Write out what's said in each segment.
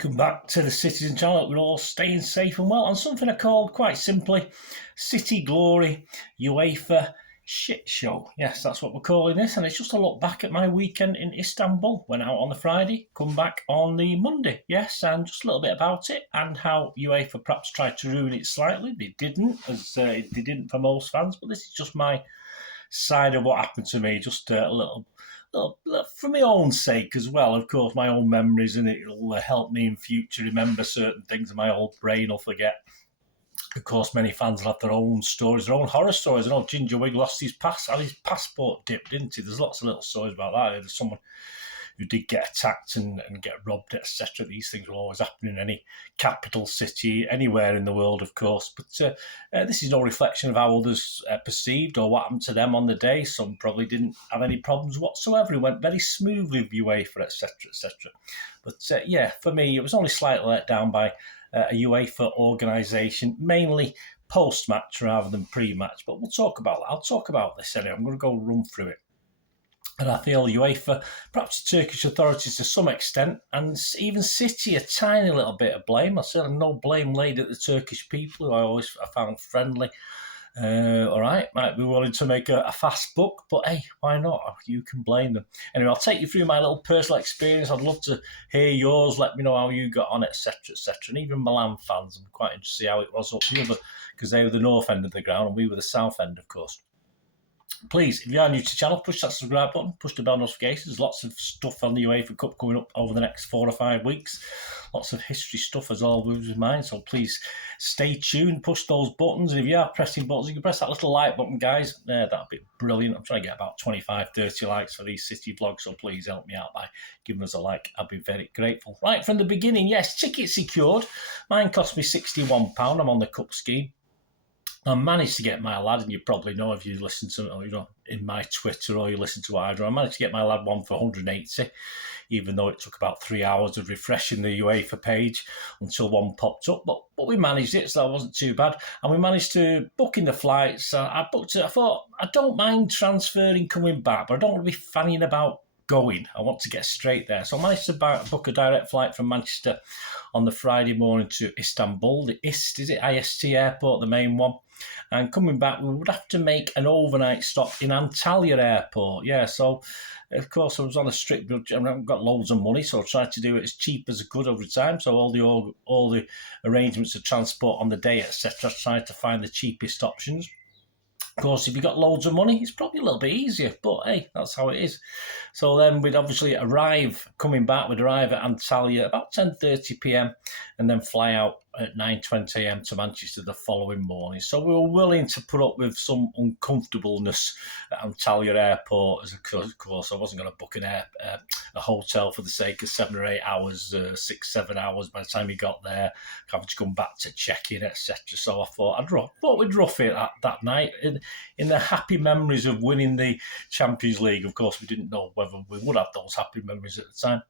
Welcome back to the Citizen channel. We're all staying safe and well on something I called quite simply City Glory UEFA Shit Show. Yes, that's what we're calling this, and it's just a look back at my weekend in Istanbul. Went out on the Friday, come back on the Monday. Yes, and just a little bit about it and how UEFA perhaps tried to ruin it slightly. They didn't, as they didn't for most fans, but this is just my side of what happened to me. Just a little for my own sake as well, of course, my own memories, and it'll help me in future remember certain things, and my old brain will forget. Of course, many fans will have their own stories, their own horror stories. I know Ginger Wig lost his passport dipped, didn't he? There's lots of little stories about that. There's someone who did get attacked and get robbed, etc. These things will always happen in any capital city, anywhere in the world, of course. But this is no reflection of how others perceived or what happened to them on the day. Some probably didn't have any problems whatsoever. It went very smoothly with UEFA, etc., etc. But yeah, for me, it was only slightly let down by a UEFA organisation, mainly post-match rather than pre-match. But we'll talk about that. I'll talk about this anyway. I'm going to go run through it. And I feel UEFA, perhaps the Turkish authorities to some extent, and even City, a tiny little bit of blame. I certainly no blame laid at the Turkish people, who I found friendly. All right, might be willing to make a fast buck, but hey, why not? You can blame them. Anyway, I'll take you through my little personal experience. I'd love to hear yours. Let me know how you got on, etc., etc. And even Milan fans, I'm quite interested to see how it was up the other, because they were the north end of the ground and we were the south end, of course. Please, if you are new to the channel, push that subscribe button, push the bell notifications. There's lots of stuff on the UEFA Cup coming up over the next 4 or 5 weeks. Lots of history stuff as always with mine, so please stay tuned, push those buttons. And if you are pressing buttons, you can press that little like button, guys. That'd be brilliant. I'm trying to get about 25, 30 likes for these City vlogs, so please help me out by giving us a like. I'd be very grateful. Right, from the beginning, yes, ticket secured. Mine cost me £61. I'm on the Cup scheme. I managed to get my lad, and you probably know if you listen to in my Twitter or you listen to what I do, I managed to get my lad one for 180, even though it took about 3 hours of refreshing the UEFA page until one popped up. But we managed it, so that wasn't too bad. And we managed to book in the flights. I booked it. I thought, I don't mind transferring coming back, but I don't want to be fanning about going. I want to get straight there. So I managed to book a direct flight from Manchester on the Friday morning to Istanbul, the IST airport, the main one. And coming back, we would have to make an overnight stop in Antalya airport. Yeah, so of course I was on a strict budget. I haven't got loads of money, so I tried to do it as cheap as I could over time. So all the arrangements of transport on the day, etc., I tried to find the cheapest options. Of course, if you've got loads of money, it's probably a little bit easier, but hey, that's how it is. So then we'd obviously we'd arrive at Antalya about 10:30 p.m. and then fly out at 9:20 a.m. to Manchester the following morning. So we were willing to put up with some uncomfortableness at Antalya airport, as of course I wasn't going to book a hotel for the sake of 7 or 8 hours, 6, 7 hours by the time we got there, having to come back to check in, etc. So I thought we'd rough it that night in the happy memories of winning the Champions League. Of course, we didn't know whether we would have those happy memories at the time.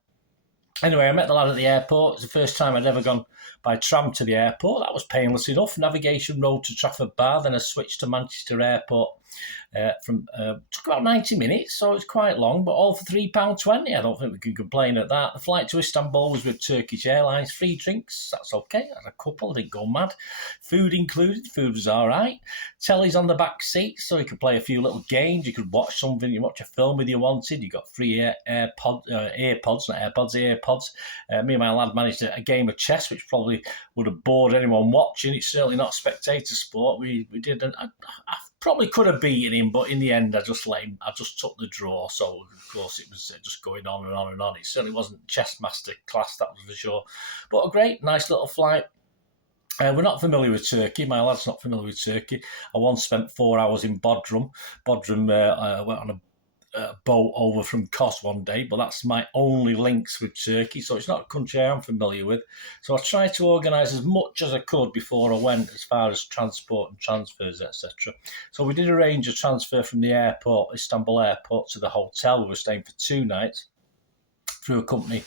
Anyway, I met the lad at the airport. It was the first time I'd ever gone by tram to the airport. That was painless enough. Navigation road to Trafford Bar, then I switched to Manchester Airport. Took about 90 minutes, so it's quite long, but all for £3.20. I don't think we can complain at that. The flight to Istanbul was with Turkish Airlines. Free drinks, that's okay. I had a couple, I didn't go mad. Food included, food was all right. Telly's on the back seat, so you could play a few little games. You could watch something, you watch a film if you wanted. You got free AirPods. Me and my lad managed a game of chess, which probably would have bored anyone watching. It's certainly not spectator sport. We did, I probably could have beaten him, but in the end, I just let him. I just took the draw. So of course, it was just going on and on and on. It certainly wasn't chess master class, that was for sure. But a great, nice little flight. We're not familiar with Turkey. My lad's not familiar with Turkey. I once spent 4 hours in Bodrum. I went on a boat over from Kos one day, but that's my only links with Turkey, so it's not a country I'm familiar with. So I tried to organise as much as I could before I went, as far as transport and transfers, etc. So we did arrange a transfer from the airport, Istanbul airport, to the hotel. We were staying for 2 nights. through a company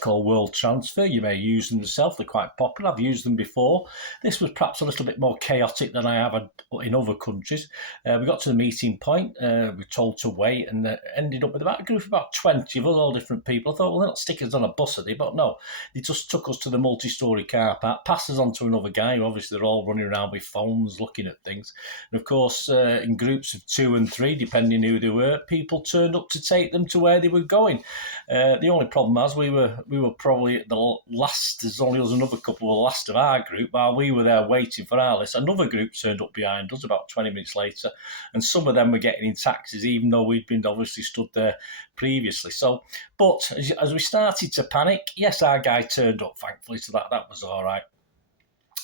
called World Transfer. You may use them yourself. They're quite popular. I've used them before. This was perhaps a little bit more chaotic than I have in other countries. We got to the meeting point. We were told to wait and ended up with about a group of about 20 of us, all different people. I thought, well, they're not stickers on a bus, are they? But no, they just took us to the multi-storey car park, passed us on to another guy who obviously they're all running around with phones looking at things. And of course, in groups of 2 and 3, depending who they were, people turned up to take them to where they were going. The only problem was we were probably at the last. There's only us another couple, the last of our group. While we were there waiting for our list, another group turned up behind us about 20 minutes later, and some of them were getting in taxis, even though we'd been obviously stood there previously. So, but as we started to panic, yes, our guy turned up, thankfully, so that was all right.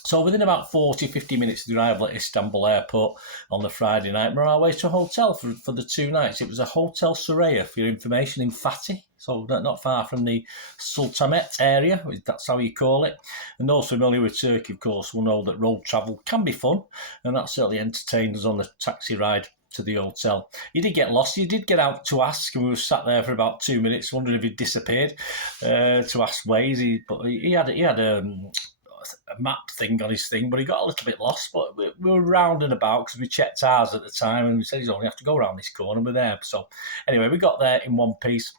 So within about 40, 50 minutes of the arrival at Istanbul airport on the Friday night, we're on our way to a hotel for the 2 nights. It was a Hotel Soraya, for your information, in Fatih, so not far from the Sultanate area, that's how you call it. And those familiar with Turkey, of course, will know that road travel can be fun, and that certainly entertained us on the taxi ride to the hotel. You did get lost. You did get out to ask, and we were sat there for about 2 minutes wondering if he'd disappeared to ask ways. But he had a map thing on his thing, but he got a little bit lost. But we were round and about because we checked ours at the time, and we said he's only have to go around this corner. We're there. So anyway, we got there in one piece.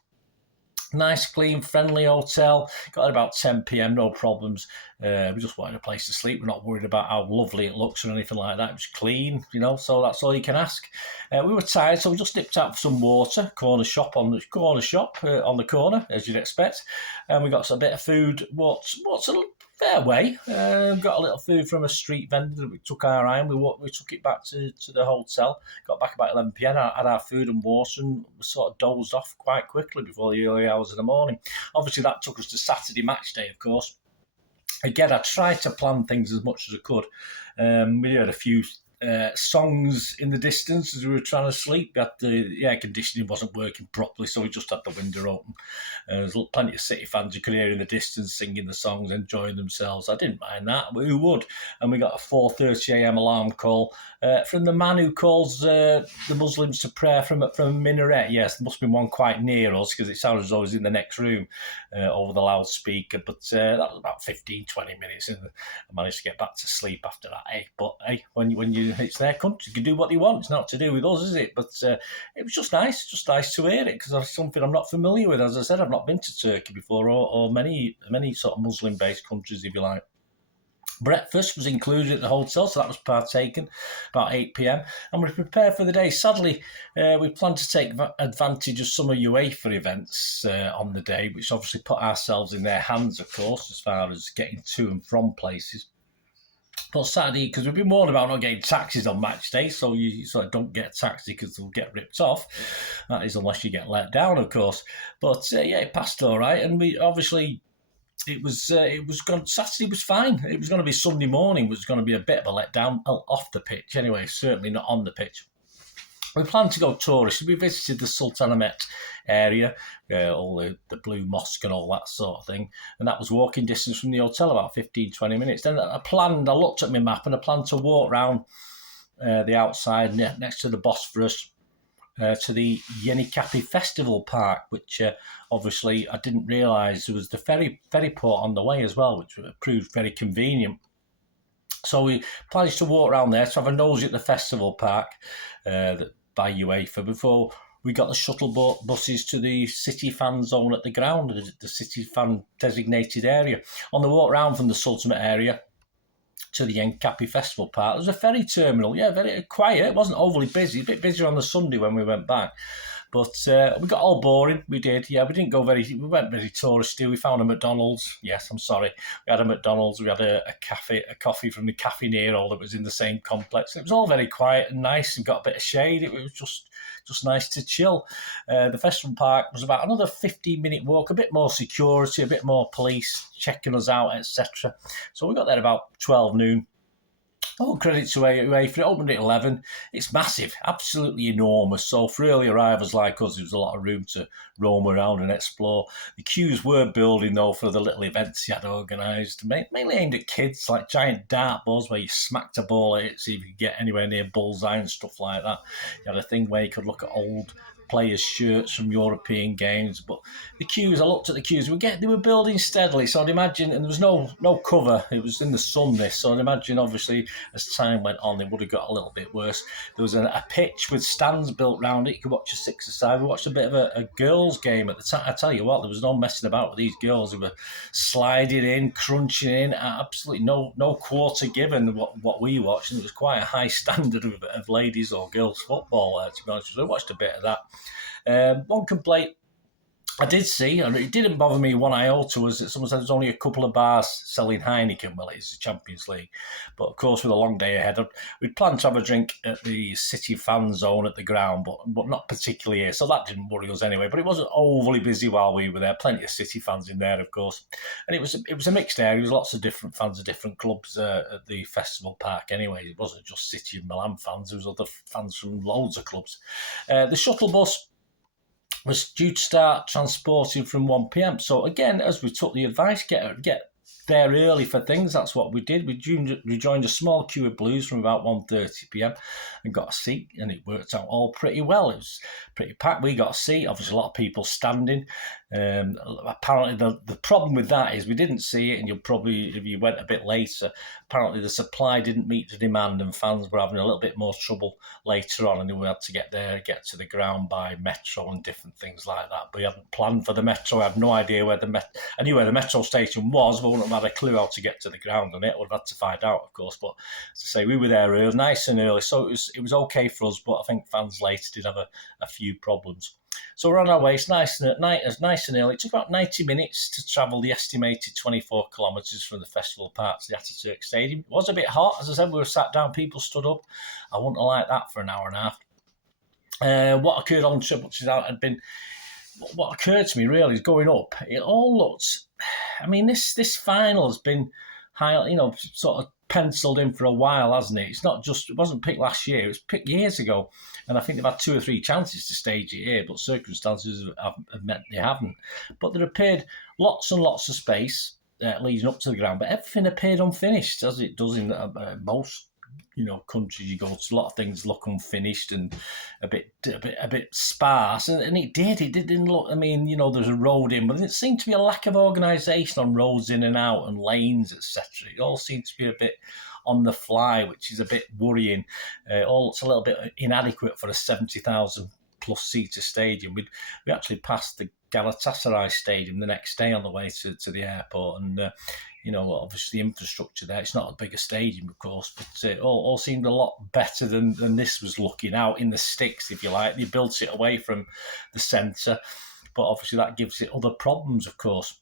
Nice, clean, friendly hotel. Got there about 10 p.m, no problems. We just wanted a place to sleep. We're not worried about how lovely it looks or anything like that. It was clean, so that's all you can ask. We were tired, so we just nipped out for some water. Corner shop on the corner, as you'd expect. And we got a bit of food. What's a fair way. Got a little food from a street vendor that we took our eye on. We took it back to the hotel. Got back about 11 p.m. Had our food and water, and we sort of dozed off quite quickly before the early hours of the morning. Obviously, that took us to Saturday match day, of course. Again, I tried to plan things as much as I could. We had a few songs in the distance as we were trying to sleep. The air conditioning wasn't working properly, so we just had the window open. There's plenty of City fans you could hear in the distance singing the songs, enjoying themselves. I didn't mind that, but who would? And we got a 4:30 a.m. alarm call from the man who calls the Muslims to prayer from a minaret. Yes, there must have been one quite near us because it sounded as though it was in the next room over the loudspeaker. But that was about 15, 20 minutes, and I managed to get back to sleep after that. But when it's their country, you can do what they want. It's not to do with us, is it? But it was just nice to hear it, because it's something I'm not familiar with. As I said, I've not been to Turkey before, or many sort of Muslim-based countries, if you like. Breakfast was included at the hotel, so that was partaken about 8 p.m. and we prepared for the day. Sadly, we planned to take advantage of some of UEFA events on the day, which obviously put ourselves in their hands, of course, as far as getting to and from places. But Saturday, because we've been warned about not getting taxis on match day, so you sort of don't get a taxi because they'll get ripped off. That is unless you get let down, of course. But it passed all right, and we obviously Saturday was fine. It was going to be Sunday morning, was going to be a bit of a letdown off the pitch. Anyway, certainly not on the pitch. We planned to go tourist. We visited the Sultanahmet area, all the Blue Mosque and all that sort of thing. And that was walking distance from the hotel, about 15, 20 minutes. Then I looked at my map and I planned to walk around the outside next to the Bosphorus to the Yenikapi Festival Park, which obviously I didn't realise there was the ferry port on the way as well, which proved very convenient. So we planned to walk around there to have a nosy at the festival park by UEFA before we got the shuttle buses to the City fan zone at the ground, the City fan designated area. On the walk round from the Sultanate area to the Yenikapi Festival Park, there was a ferry terminal. Yeah, very quiet. It wasn't overly busy. A bit busier on the Sunday when we went back. But we got all boring. We did. Yeah, we went very touristy. We found a McDonald's. Yes, I'm sorry. We had a McDonald's. We had a coffee from the Cafe Nero that was in the same complex. It was all very quiet and nice and got a bit of shade. It was just nice to chill. The festival park was about another 15-minute walk, a bit more security, a bit more police checking us out, etc. So we got there about 12 noon. All credit to UEFA. It opened at 11. It's massive, absolutely enormous. So for early arrivals like us, there was a lot of room to roam around and explore. The queues were building, though, for the little events he had organised, mainly aimed at kids, like giant dartboards where you smacked a ball at it, see if you could get anywhere near bullseye and stuff like that. You had a thing where you could look at old players' shirts from European games. But the queues, I looked at the queues, they were building steadily. So I'd imagine, and there was no cover. It was in the sun, this. So I'd imagine, obviously, as time went on, it would have got a little bit worse. There was a pitch with stands built round it. You could watch a six-a-side. We watched a bit of a girls' game at the time. I tell you what, there was no messing about with these girls. They were sliding in, crunching in, absolutely no quarter given what we watched. And it was quite a high standard of ladies or girls football, to be honest. So I watched a bit of that. One complaint I did see, and it didn't bother me one iota, was that someone said there's only a couple of bars selling Heineken. Well, it's the Champions League. But, of course, with a long day ahead, we'd planned to have a drink at the City fan zone at the ground, but not particularly here. So that didn't worry us anyway. But it wasn't overly busy while we were there. Plenty of City fans in there, of course. And it was a mixed area. There was lots of different fans of different clubs at the festival park anyway. It wasn't just City and Milan fans. There was other fans from loads of clubs. The shuttle bus was due to start transporting from 1 p.m. So again, as we took the advice, get there early for things. That's what we did. We joined a small queue of Blues from about 1:30 p.m. and got a seat, and it worked out all pretty well. It was pretty packed. We got a seat. Obviously, a lot of people standing. Apparently, the problem with that is we didn't see it, and you'll probably, if you went a bit later, apparently the supply didn't meet the demand, and fans were having a little bit more trouble later on, and then we had to get to the ground by metro and different things like that. But we hadn't planned for the metro. I had no idea where I knew where the metro station was, but I wouldn't have had a clue how to get to the ground on it. I would have had to find out, of course. But as I say, we were there early, nice and early, so it was okay for us. But I think fans later did have a few problems. So we're on our way. It's nice and early. It took about 90 minutes to travel the estimated 24 kilometres from the festival park to the Ataturk Stadium. It was a bit hot. As I said, we were sat down, people stood up. I wouldn't have liked that for an hour and a half. What occurred on the trip, what occurred to me really is going up, it all looked, I mean, this final has been high, sort of penciled in for a while, hasn't it? It wasn't picked last year, it was picked years ago. And I think they've had 2 or 3 chances to stage it here, but circumstances have meant they haven't. But there appeared lots and lots of space leading up to the ground, but everything appeared unfinished, as it does in most countries you go to. A lot of things look unfinished and a bit sparse, and it didn't look. I mean, there's a road in, but it seemed to be a lack of organisation on roads in and out and lanes, etc. It all seemed to be a bit on the fly, which is a bit worrying. All looks a little bit inadequate for a 70,000 plus seater stadium. We actually passed the Galatasaray Stadium the next day on the way to the airport, and obviously the infrastructure there, it's not a bigger stadium, of course, but it all seemed a lot better than this was looking out in the sticks, if you like. They built it away from the centre, but obviously that gives it other problems, of course.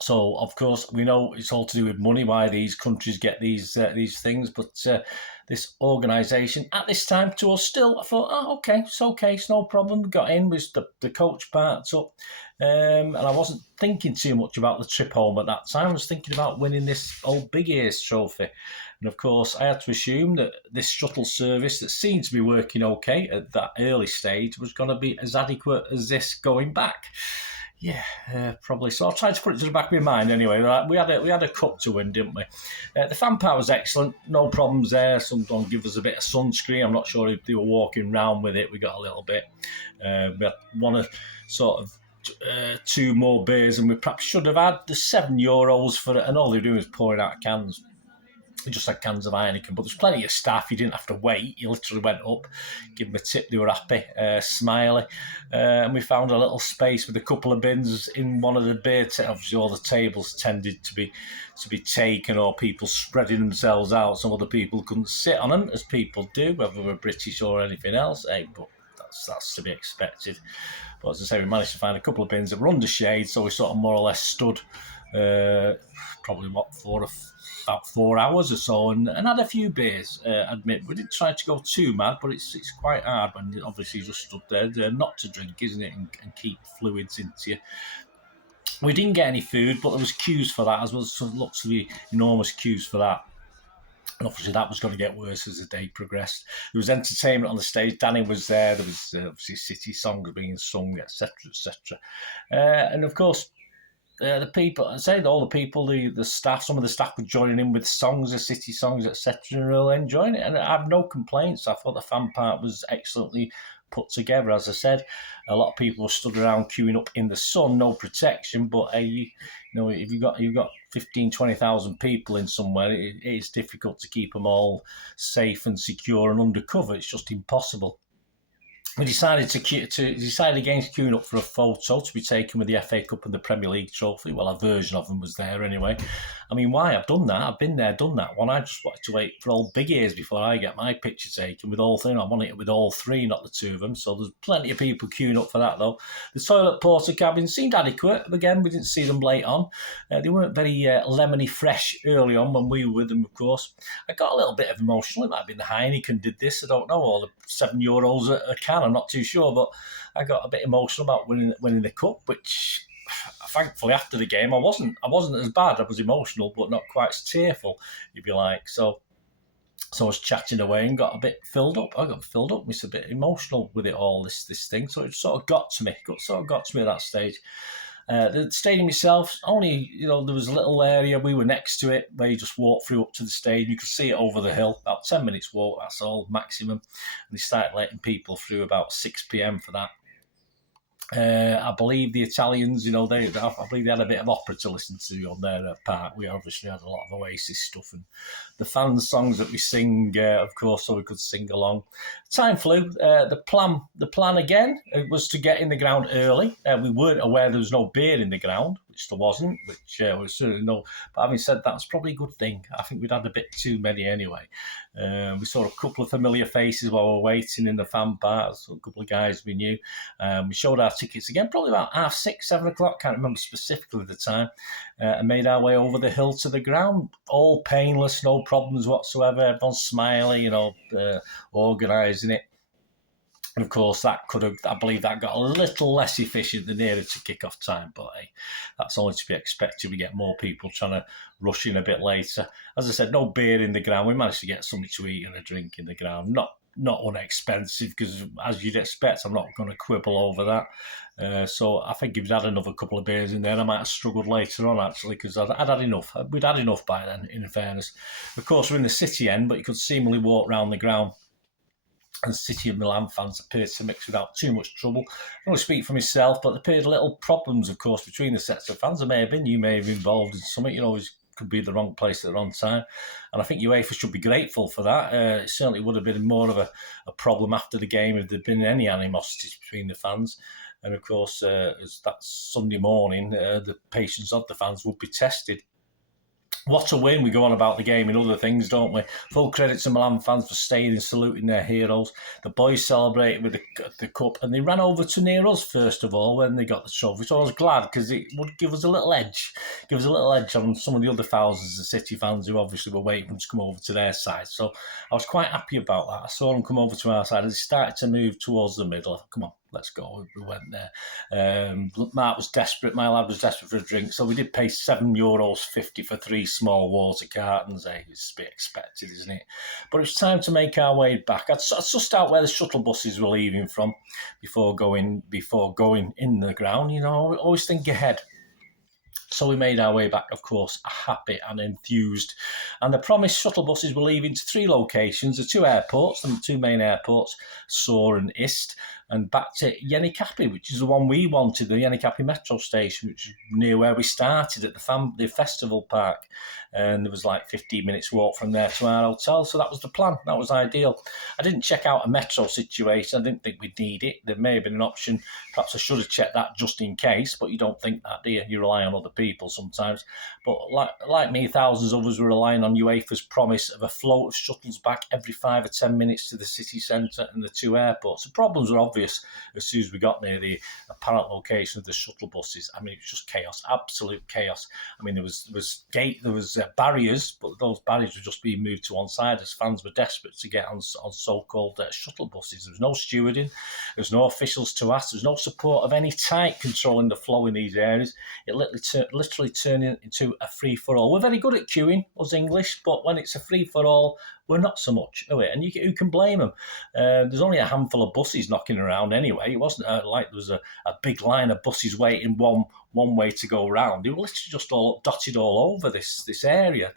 So, of course, we know it's all to do with money, why these countries get these things, but this organisation at this time to us still, I thought, okay, it's no problem. We got in, was the coach parked up, and I wasn't thinking too much about the trip home at that time. I was thinking about winning this old Big Ears trophy. And, of course, I had to assume that this shuttle service that seemed to be working okay at that early stage was going to be as adequate as this going back. Yeah, probably. So I tried to put it to the back of my mind anyway. We had a cup to win, didn't we? The fan power was excellent. No problems there. Someone give us a bit of sunscreen. I'm not sure if they were walking around with it. We got a little bit. We had one of sort of 2 more beers, and we perhaps should have had the €7 for it. And all they were doing was pouring out cans. We just had cans of Heineken, but there's plenty of staff. You didn't have to wait. You literally went up, give them a tip. They were happy, smiley. And we found a little space with a couple of bins in one of the beer. Obviously, all the tables tended to be taken, or people spreading themselves out. Some other people couldn't sit on them, as people do, whether we're British or anything else. But that's to be expected. But as I say, we managed to find a couple of bins that were under shade, so we sort of more or less stood probably about 4 hours or so, and had a few beers. Admit we didn't try to go too mad, but it's quite hard when obviously you just stood there not to drink, isn't it, and keep fluids into you. We didn't get any food, but there was queues for that as well. So lots of enormous queues for that. And obviously that was going to get worse as the day progressed. There was entertainment on the stage. Danny was there. There was obviously City songs being sung, etc., etc. And of course, the people, I say all the people, the staff, some of the staff were joining in with songs, the City songs, etc., and really enjoying it. And I have no complaints. I thought the fan part was excellently put together. As I said, a lot of people were stood around queuing up in the sun, no protection. But if you've got 15, 20,000 people in somewhere, it's difficult to keep them all safe and secure and under cover. It's just impossible. We decided against queuing up for a photo to be taken with the FA Cup and the Premier League trophy. Well, a version of them was there anyway. I mean, why? I've done that. I've been there, done that one. I just wanted to wait for old big ears before I get my picture taken with all three. I want it with all three, not the two of them. So there's plenty of people queuing up for that, though. The toilet porter cabin seemed adequate. Again, we didn't see them late on. They weren't very lemony fresh early on when we were with them, of course. I got a little bit of emotional. It might have been the Heineken did this. I don't know. Or the €7 a can. I'm not too sure, but I got a bit emotional about winning the cup, which thankfully after the game I wasn't as bad. I was emotional, but not quite as tearful, if you like. So I was chatting away and got a bit filled up. I got filled up. It's a bit emotional with it all, this thing. So it sort of got to me. At that stage. The stadium itself, only, there was a little area, we were next to it, where you just walk through up to the stadium. You could see it over the hill, about 10 minutes walk, that's all, maximum. And they started letting people through about 6 p.m. for that. I believe the Italians, I believe they had a bit of opera to listen to on their part. We obviously had a lot of Oasis stuff and the fan songs that we sing, of course, so we could sing along. Time flew. The plan again was to get in the ground early. We weren't aware there was no beer in the ground, which there wasn't, which was certainly no. But having said that, it's probably a good thing. I think we'd had a bit too many anyway. We saw a couple of familiar faces while we were waiting in the fan bars, a couple of guys we knew. We showed our tickets again, probably about 6:30, 7 o'clock, can't remember specifically the time, and made our way over the hill to the ground. All painless, no problems whatsoever. Everyone's smiling, organising it. And of course, I believe that got a little less efficient the nearer to kick-off time, but hey, that's only to be expected. We get more people trying to rush in a bit later. As I said, no beer in the ground. We managed to get something to eat and a drink in the ground. Not unexpensive, because as you'd expect, I'm not going to quibble over that. So I think if we'd had another couple of beers in there, I might have struggled later on, actually, because I'd had enough. We'd had enough by then, in fairness. Of course, we're in the city end, but you could seemingly walk around the ground. And City of Milan fans appeared to mix without too much trouble. I can only speak for myself, but there appeared little problems, of course, between the sets of fans. You may have been involved in something. It could be the wrong place at the wrong time. And I think UEFA should be grateful for that. It certainly would have been more of a problem after the game if there'd been any animosities between the fans. And of course, as that Sunday morning, the patience of the fans would be tested. What a win. We go on about the game and other things, don't we? Full credit to Milan fans for staying and saluting their heroes. The boys celebrated with the cup, and they ran over to near us, first of all, when they got the trophy. So I was glad, because it would give us a little edge. Give us a little edge on some of the other thousands of City fans who obviously were waiting to come over to their side. So I was quite happy about that. I saw them come over to our side, and they started to move towards the middle. I thought, come on, let's go. We went there. Marc was desperate. My lad was desperate for a drink. So we did pay €7.50 for 3 small water cartons. It's to be expected, isn't it? But it was time to make our way back. I sussed out where the shuttle buses were leaving from before going in the ground. Always think ahead. So we made our way back, of course, happy and enthused. And the promised shuttle buses were leaving to 3 locations, the 2 airports, the 2 main airports, Soor and Ist, and back to Yenikapi, which is the one we wanted, the Yenikapi metro station, which is near where we started at the festival park. And there was like 15 minutes walk from there to our hotel. So that was the plan. That was ideal. I didn't check out a metro situation. I didn't think we'd need it. There may have been an option. Perhaps I should have checked that just in case, but you don't think that, do you? You rely on other people sometimes. But like me, thousands of us were relying on UEFA's promise of a float of shuttles back every 5 or 10 minutes to the city centre and the 2 airports. The problems were obvious as soon as we got near the apparent location of the shuttle buses. I mean, it was just chaos, absolute chaos. I mean, there was barriers, but those barriers were just being moved to one side as fans were desperate to get on so-called shuttle buses. There was no stewarding, there was no officials to ask, there was no support of any type controlling the flow in these areas. It literally turned into a free-for-all. We're very good at queuing, us English, but when it's a free-for-all, we're not so much, are we? And who can blame them? There's only a handful of buses knocking around around anyway. It wasn't like there was a big line of buses waiting one way to go round. They were literally just all dotted all over this area.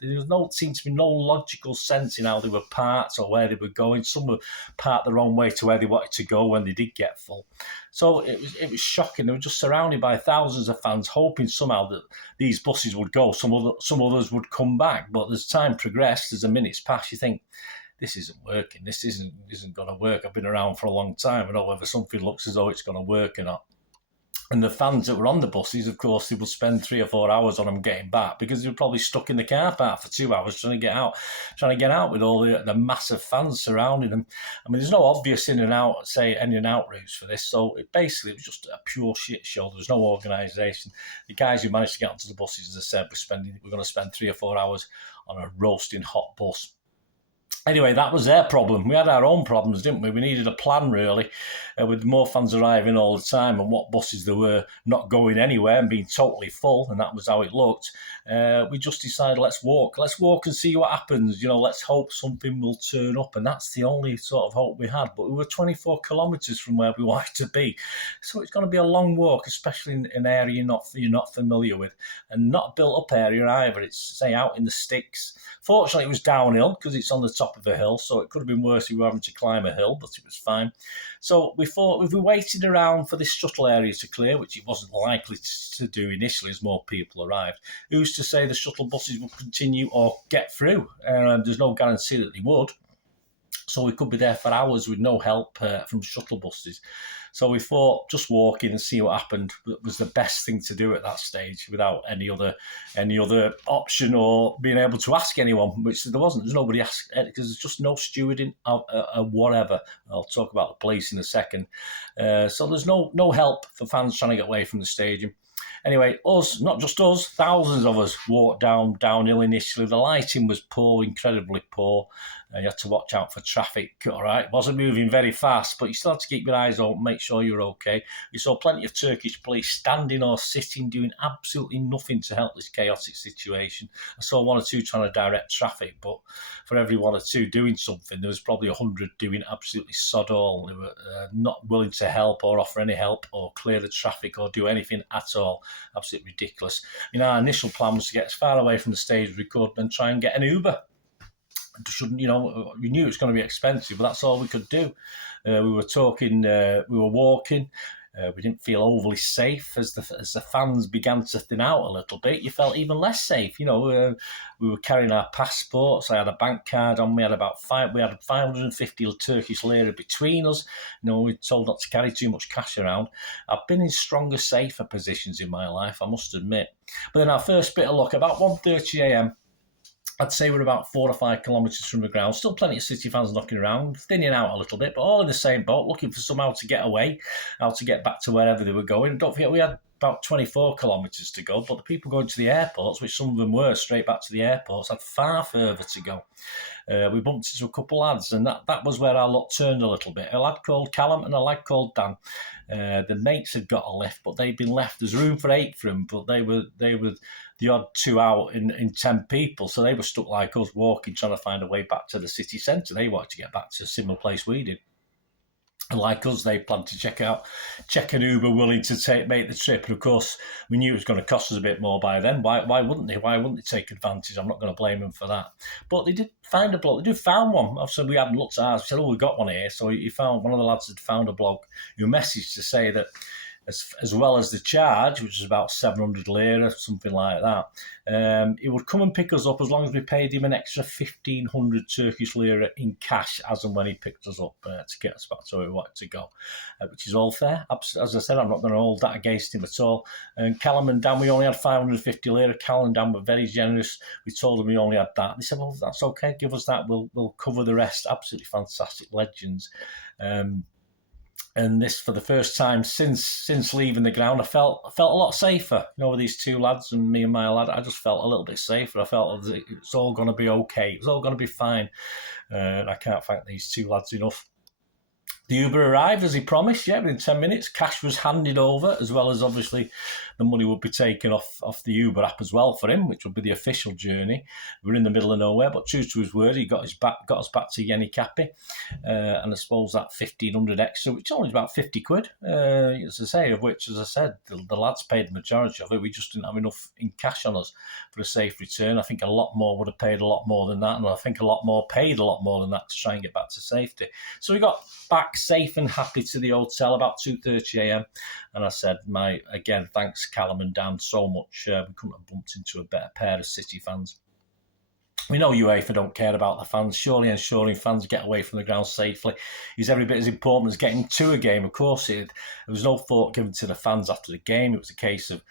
Seemed to be no logical sense in how they were parked or where they were going. Some were parked the wrong way to where they wanted to go when they did get full. So it was shocking. They were just surrounded by thousands of fans, hoping somehow that these buses would go. Some others would come back. But as time progressed, as the minutes passed, you think, this isn't working. This isn't going to work. I've been around for a long time. I know whether something looks as though it's going to work or not. And the fans that were on the buses, of course, they would spend 3 or 4 hours on them getting back because they were probably stuck in the car park for 2 hours trying to get out with all the massive fans surrounding them. I mean, there's no obvious in and out routes for this. So it was just a pure shit show. There was no organisation. The guys who managed to get onto the buses, as I said, we're going to spend 3 or 4 hours on a roasting hot bus. Anyway, that was their problem. We had our own problems, didn't we? We needed a plan, really, with more fans arriving all the time and what buses there were not going anywhere and being totally full, and that was how it looked. We just decided, let's walk and see what happens. Let's hope something will turn up, and that's the only sort of hope we had. But we were 24 kilometres from where we wanted to be, so it's going to be a long walk, especially in an area you're not familiar with, and not a built-up area either. It's, say, out in the sticks. Fortunately, it was downhill because it's on the top of a hill, so it could have been worse if we were having to climb a hill, but it was fine. So we thought if we waited around for this shuttle area to clear, which it wasn't likely to do initially as more people arrived, who's to say the shuttle buses would continue or get through? There's no guarantee that they would. So we could be there for hours with no help from shuttle buses. So we thought just walking and see what happened was the best thing to do at that stage without any other option or being able to ask anyone, which there wasn't. There's nobody asked because there's just no stewarding or whatever. I'll talk about the police in a second. So there's no help for fans trying to get away from the stadium. Anyway, not just us, thousands of us walked downhill initially. The lighting was poor, incredibly poor. You had to watch out for traffic, all right? It wasn't moving very fast, but you still had to keep your eyes open, make sure you're okay. We saw plenty of Turkish police standing or sitting, doing absolutely nothing to help this chaotic situation. I saw 1 or 2 trying to direct traffic, but for every 1 or 2 doing something, there was probably 100 doing absolutely sod all. They were not willing to help or offer any help or clear the traffic or do anything at all. Absolutely ridiculous. Our initial plan was to get as far away from the stage as we could and try and get an Uber. We knew it was going to be expensive, but that's all we could do. We were walking. We didn't feel overly safe as the fans began to thin out a little bit. You felt even less safe. We were carrying our passports. I had a bank card on me. We had 550 Turkish lira between us. We were told not to carry too much cash around. I've been in stronger, safer positions in my life, I must admit. But then our first bit of luck, about 1:30 a.m., I'd say we're about 4 or 5 kilometres from the ground. Still plenty of City fans knocking around, thinning out a little bit, but all in the same boat, looking for somehow to get away, how to get back to wherever they were going. Don't forget, we had about 24 kilometres to go, but the people going to the airports, which some of them were straight back to the airports, had far further to go. We bumped into a couple of lads, and that was where our luck turned a little bit. A lad called Callum and a lad called Dan. The mates had got a lift, but they'd been left. There's room for 8 for them, but they were the odd 2 out in 10 people, so they were stuck like us, walking, trying to find a way back to the city centre. They wanted to get back to a similar place we did. And like us, they planned to check an Uber willing to make the trip. And of course, we knew it was going to cost us a bit more by then. Why wouldn't they? Why wouldn't they take advantage? I'm not going to blame them for that. But they did find a bloke. They did found one. Obviously, we hadn't looked at ours. We said, we've got one here. So he found one of the lads had found a bloke who messaged to say that as well as the charge, which was about 700 lira, something like that, he would come and pick us up as long as we paid him an extra 1,500 Turkish lira in cash as and when he picked us up to get us back to where we wanted to go, which is all fair. As I said, I'm not going to hold that against him at all. And Callum and Dan, we only had 550 lira. Callum and Dan were very generous. We told them we only had that. They said, well, that's okay, give us that. We'll cover the rest. Absolutely fantastic legends. And this, for the first time since leaving the ground, I felt a lot safer. With these 2 lads and me and my lad, I just felt a little bit safer. I felt it's all going to be okay. It was all going to be fine. And I can't thank these 2 lads enough. The Uber arrived as he promised, within 10 minutes. Cash was handed over, as well as obviously the money would be taken off the Uber app as well for him, which would be the official journey. We're in the middle of nowhere, but true to his word, he got us back to Yenikapi, and I suppose that 1,500 extra, which is only about 50 quid, as I say, of which, as I said, the lads paid the majority of it. We just didn't have enough in cash on us for a safe return. I think a lot more would have paid a lot more than that, and I think a lot more paid a lot more than that to try and get back to safety. So we got back safe and happy to the hotel about 2:30 a.m. And I said, again, thanks Callum and Dan so much. We couldn't have bumped into a better pair of City fans. We know UEFA don't care about the fans. Surely ensuring fans get away from the ground safely is every bit as important as getting to a game. Of course, there was no thought given to the fans after the game. It was a case of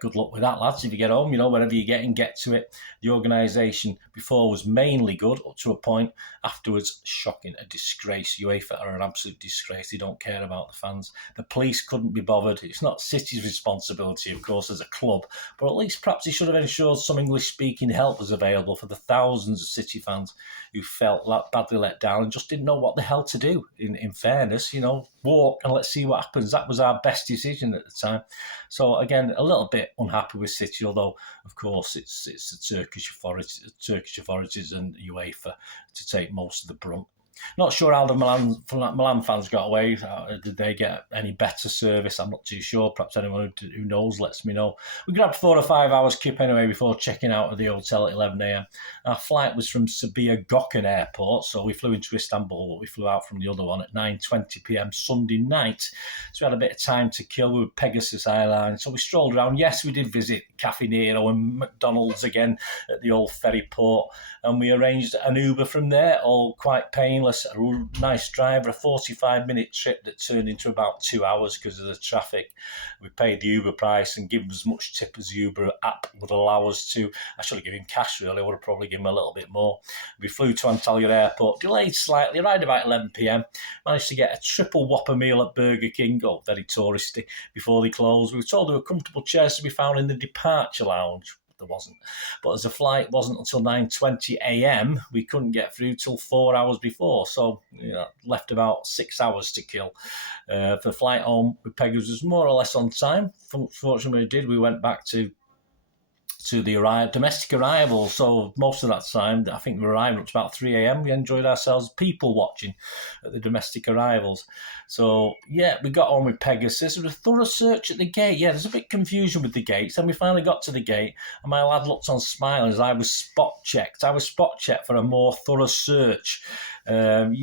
good luck with that, lads. If you get home, wherever you're getting, get to it. The organisation before was mainly good up to a point. Afterwards, shocking, a disgrace. UEFA are an absolute disgrace. They don't care about the fans. The police couldn't be bothered. It's not City's responsibility, of course, as a club, but at least perhaps they should have ensured some English-speaking help was available for the thousands of City fans who felt badly let down and just didn't know what the hell to do. In fairness, walk and let's see what happens. That was our best decision at the time. So again, a little bit unhappy with City, although of course it's the Turkish authorities and UEFA to take most of the brunt. Not sure how the Milan fans got away. Did they get any better service? I'm not too sure. Perhaps anyone who knows lets me know. We grabbed 4 or 5 hours Kip anyway before checking out of the hotel at 11 a.m. Our flight was from Sabiha Gökçen Airport, so we flew into Istanbul, but we flew out from the other one at 9:20 p.m. Sunday night. So we had a bit of time to kill. We were Pegasus Airlines, so we strolled around. Yes, we did visit Cafe Nero and McDonald's again at the old ferry port, and we arranged an Uber from there, all quite painless. A nice driver, a 45-minute trip that turned into about 2 hours because of the traffic. We paid the Uber price and given as much tip as the Uber app would allow us to. I should have given him cash, really. I would have probably given him a little bit more. We flew to Antalya Airport, delayed slightly, arrived about 11 p.m. Managed to get a triple Whopper meal at Burger King, very touristy, before they closed. We were told there were comfortable chairs to be found in the departure lounge. There wasn't. But as the flight wasn't until 9:20 a.m., we couldn't get through till 4 hours before. So left about 6 hours to kill. For the flight home with Pegasus was more or less on time. Fortunately, we went back to the domestic arrivals. So most of that time, I think we were arriving up to about 3 a.m. We enjoyed ourselves people watching at the domestic arrivals. So, we got on with Pegasus. There was a thorough search at the gate. There's a bit of confusion with the gates. Then we finally got to the gate, and my lad looked on smiling as I was spot checked. I was spot checked for a more thorough search. And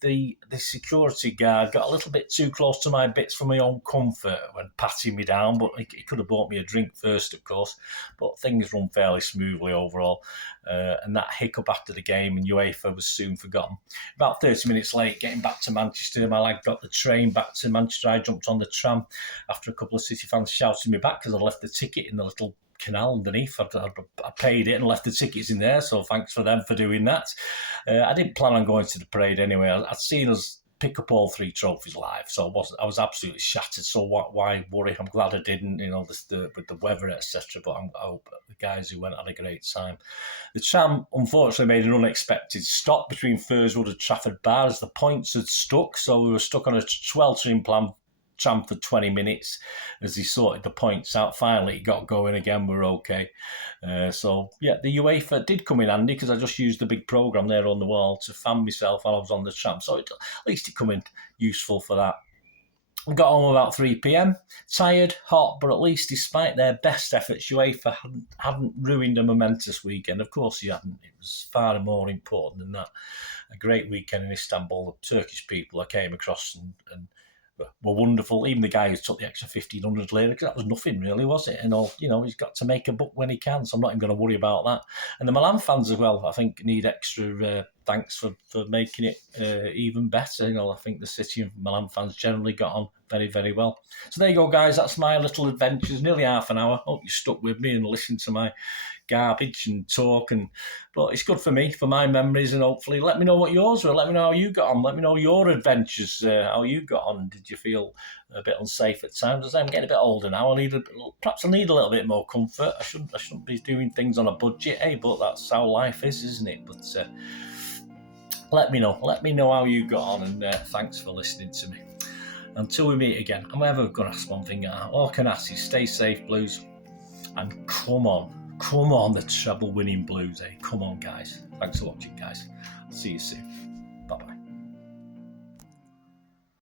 the security guard got a little bit too close to my bits for my own comfort when patting me down, but he could have bought me a drink first, of course. But things run fairly smoothly overall. And that hiccup after the game in UEFA was soon forgotten. About 30 minutes late, getting back to Manchester, my lad got the train back to Manchester. I jumped on the tram after a couple of City fans shouting me back because I left the ticket in the little canal underneath. I paid it and left the tickets in there, so thanks for them for doing that. I didn't plan on going to the parade anyway. I'd seen us pick up all 3 trophies live, so I was absolutely shattered. So why worry? I'm glad I didn't, with the weather, etc. But I hope the guys who went had a great time. The tram unfortunately made an unexpected stop between Furswood and Trafford Bar as the points had stuck, so we were stuck on a sweltering tram for 20 minutes as he sorted the points out. Finally, it got going again. We're okay. The UEFA did come in handy because I just used the big programme there on the wall to fan myself while I was on the tram. So at least it come in useful for that. We got home about 3 p.m. Tired, hot, but at least despite their best efforts, UEFA hadn't ruined a momentous weekend. Of course he hadn't. It was far more important than that. A great weekend in Istanbul. The Turkish people I came across and were wonderful. Even the guy who took the extra 1,500 lira, because that was nothing really, was it? And he's got to make a buck when he can, so I'm not even going to worry about that. And the Milan fans as well, I think, need extra thanks for making it even better. I think the City and Milan fans generally got on very, very well. So there you go, guys. That's my little adventures. Nearly half an hour. Hope you stuck with me and listened to my garbage and talk, but it's good for me, for my memories, and hopefully let me know what yours were. Let me know how you got on. Let me know your adventures, how you got on. Did you feel a bit unsafe at times? As I'm getting a bit older now, perhaps I need a little bit more comfort. I shouldn't be doing things on a budget, but that's how life is, isn't it? But Let me know how you got on, and thanks for listening to me. Until we meet again, I'm ever going to ask one thing. All I can ask is stay safe, Blues, and come on, the treble winning Blues, eh? Come on, guys. Thanks for watching, guys. See you soon.